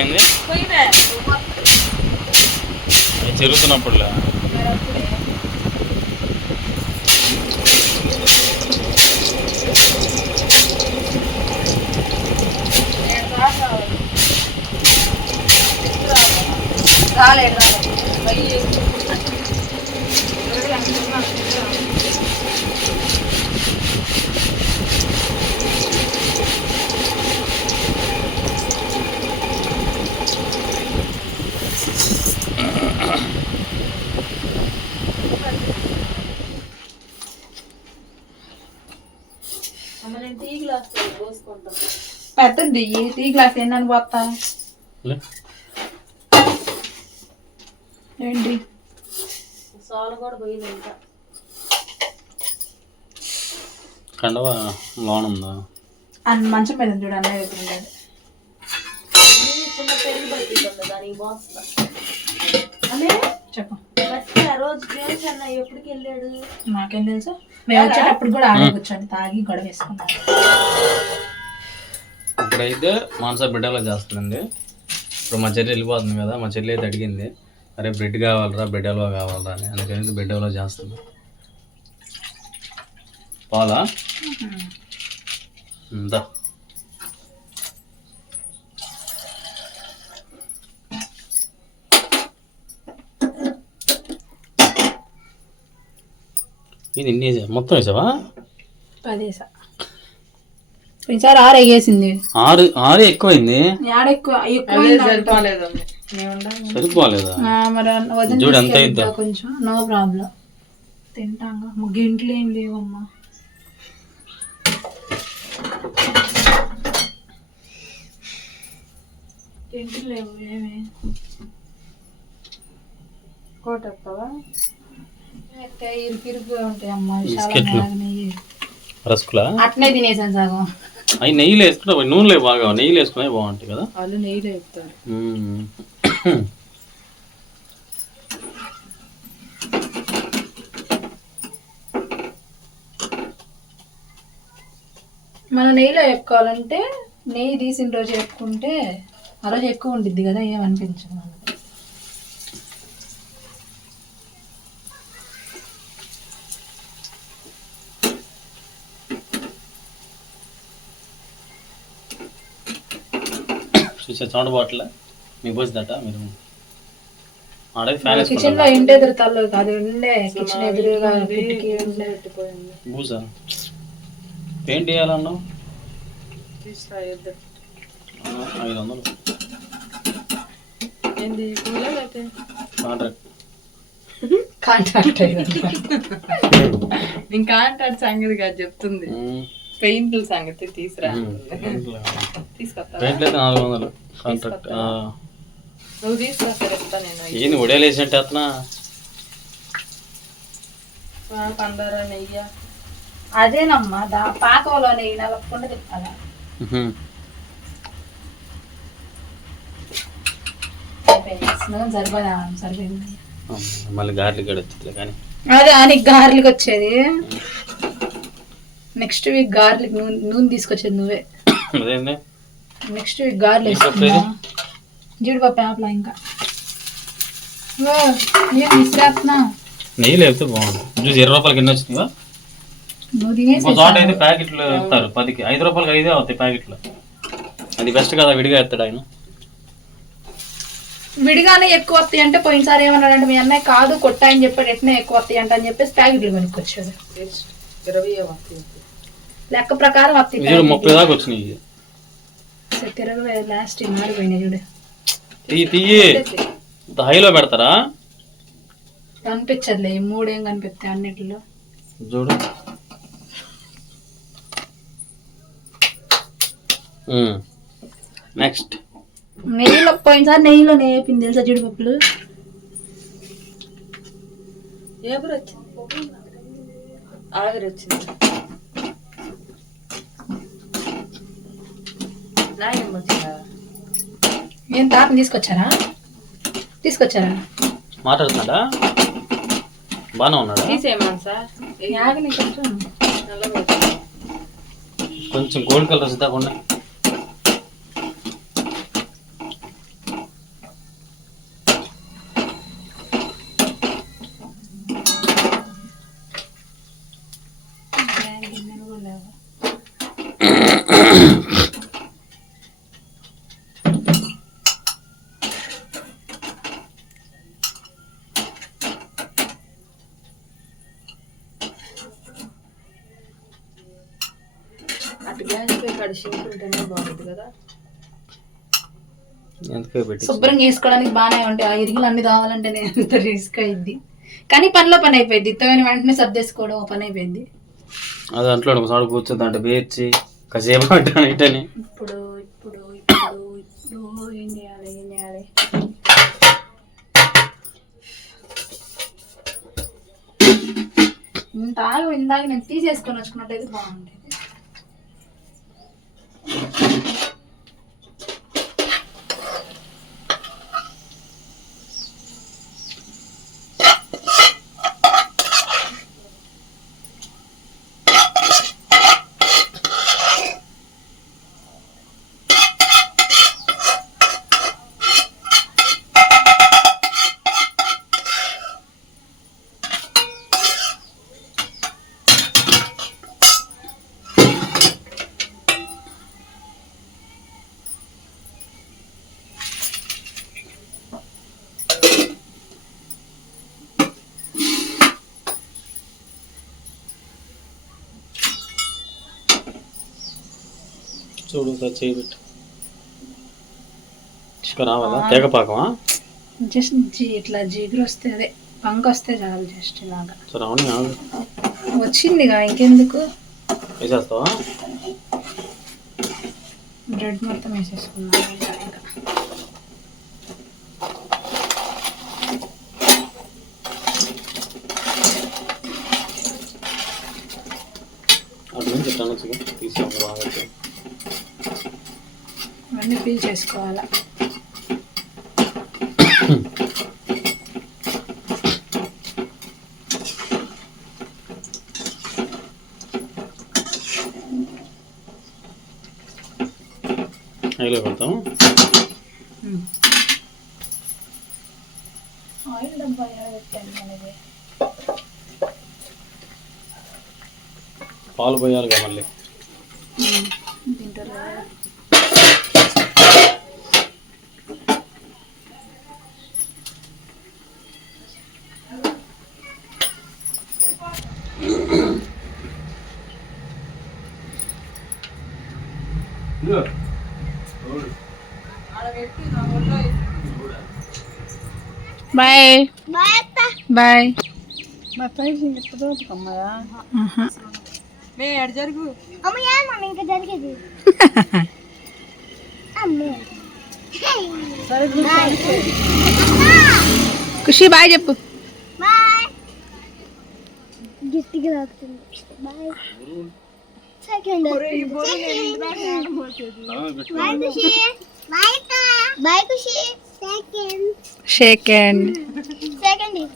ఏమైంది? పోయినా రాలేదు రాలేదు నేను టీ గ్లాస్ పోసుకుంటాను ఈ టీ గ్లాస్ ఏంటని పోతా. ఏంటి సాల్ కూడా పోయింది ఇంకా కండవ లోన్ ఉందా అని మంచం మీద చూడు దగ్గర ఉండేది చెప్పు అన్న వెళ్ళాడు నాకేం తెలుసు మేము వచ్చేటప్పుడు కూడా ఆడే కూర్చొని తాగి గొడవ వేసుకున్నాం ఇప్పుడైతే మానస బిడ్డలో చేస్తుందండి. ఇప్పుడు మా చెల్లి వెళ్ళిపోతుంది కదా మా చెల్లి అయితే అడిగింది అరే బ్రెడ్ కావాలరా బ్రెడ్ హల్వా కావాలరా అని. అందుకని బ్రెడ్ హల్వా చేస్తుంది పాలా ఇందా ఇది ఇన్ని మొత్తం వేసావా? ఈసారి ఆరు ఎగేసింది. ఆరు ఆరు ఎక్కువైంది. ఆడ ఎక్కువ ఎక్కువ సరిపోలేదా? మరి చూడు ఎంత. కొంచెం నో ప్రాబ్లం తింటాంగా. గింట్లు ఏం లేవమ్మా. గింట్లు లేవు ఏమి? కోటప్పవా? ఇరుకు ఇరుకుగా ఉంటాయి అమ్మా. బిస్కెట్లు. రస్కులా? అట్నే తినేసాను సగం. అవి నెయ్యిలు వేసుకుంటే నూనెలే బాగా నెయ్యిలు వేసుకునే బాగుంటాయి కదా? వాళ్ళు నెయ్యి వేస్తారు. మనం నెయ్యిలో వేపుకోవాలంటే నెయ్యి తీసిన రోజు వేపుకుంటే ఆ రోజు ఎక్కువ ఉండిద్ది కదా ఏమనిపించదు చూసా సౌండ్ బాటిల్ మీకు పోసిందట మీరు ఆడే ఫ్యాన్ కిచెన్లో ఇంటి ఎదురు తల్లు కాదు ఉండే కిచెన్ ఎదురుగా కిటికీ ఉండే. బూసా పెయింట్ వేయాలన్నావు ఆ, ఐదు వందలు. ఏంది కాంట్రాక్ట్ కాంట్రాక్ట్ ఇంకా అంటాడు సంగతి కాదు చెప్తుంది. పెయింట్ల సంగతి తీసురా. పెయింట్లు అయితే నాలుగు వందలు. కాంట్రాక్ట్. నువ్వు తీసుకొస్తా చెప్తా నేను ఏంది ఉడేలు వేసినట్టు అతనా పందార నెయ్యి. అదేనమ్మా దా పాకంలో నెయ్యి నలపకుండా తిప్పాలా? మళ్ళీ గార్లిక్ గడుస్తుంది కానీ. అదే అని గార్లిక్ వచ్చేది. నెక్స్ట్ వీక్ గార్లిక్ నూనె నూనె తీసుకొచ్చేది నువ్వే. నెక్స్ట్ వీక్ గార్లిక్ జీడిపప్పు ఆపలా ఇంకా. నేను తీసుకురాస్తున్నా నెయ్యి లేకపోతే బాగుంది జ్యూస్ ఇరవై రూపాయలకి ఎన్ని తినేసి ఇంకో చోట అయితే ప్యాకెట్లు ఇస్తారు. పదికి ఐదు రూపాయలకి ఐదే అవుతాయి ప్యాకెట్లు. అది బెస్ట్ కదా విడిగా ఎత్తాడు ఆయన. విడిగానే ఎక్కువ వస్తాయి అంటే పోయినసారి ఏమన్నాడంటే మీ అన్నయ్య కాదు కొట్టాయని చెప్పాడు. ఎట్నే ఎక్కువ వస్తాయి అంట అని చెప్పేసి ప్యాకెట్లు కొనుక్కొచ్చాడు. ఇరవై వస్తాయి. లెక్క ప్రకారం చూడు ముప్పై దాకా వచ్చినాయి. లాస్ట్ మారిపోయినాయి చూడు. తీయి. తీయి హైలో పెడతారా? కనిపించదులే ఈ మూడేం కనిపిస్తాయి అన్నిటిలో. చూడు. నెక్స్ట్ నెయ్యిలో పోయినసారి నెయ్యిలో నేపింది తెలుసా జీడిపప్పులు ఎవరు వచ్చింది? ఆవిరి వచ్చింది. ఏం తాతని తీసుకొచ్చారా? తీసుకొచ్చారా? మాట్లాడుతున్నాడా? బాగానే ఉన్నాడా? తీసేయమని సార్. యాగని కొంచెం. గోల్డ్ కలర్ వస్తుందా గ్యాస్ పై కాడ షింక్ ఉంటేనే బాగుంటుంది కదా శుభ్రంగా వేసుకోవడానికి బాగానే ఉంటాయి. ఆ ఇరుగులు అన్ని కావాలంటే నేను ఎంత రిస్క్ అయింది. కానీ పనిలో పని అయిపోయింది. ఇత్తమైన వెంటనే సర్దేసుకోవడం పని అయిపోయింది. అది అంట్లో ఒకసారి కూర్చొని అంటే వేర్చి కాసేపు ఇటని. ఇప్పుడు ఇప్పుడు ఇప్పుడు ఇప్పుడు ఏం చేయాలి ఏం చేయాలి? ఇంత ఆగు ఇందాక నేను తీసేసుకొని వచ్చుకున్నట్టయితే బాగుండేది చూడు సార్ చేయి పెట్టు. ఇసుక రావాలా? తేగపాకమా జస్ట్ జీ ఇట్లా జిగురు వస్తే అదే పంక వస్తే చాలు జస్ట్ ఇలాగా. ఆగు. వచ్చిందిగా ఇంకెందుకు? వేసేస్తావా? బ్రెడ్ మొత్తం వేసేసుకున్నాను ఇంకా. అటు నుంచి బాగా ఇవన్నీ పీల్ చేసుకోవాలా. పెడతాము. ఆయిల్ డబ్బా ఎక్కడ పెట్టాను మనది పాలు పోయాలిగా మళ్ళీ. బాయ్. బాయ్ మే ఎడ జరుగు? ఖుషి బాయ్ చెప్పు. Second. Second. Second.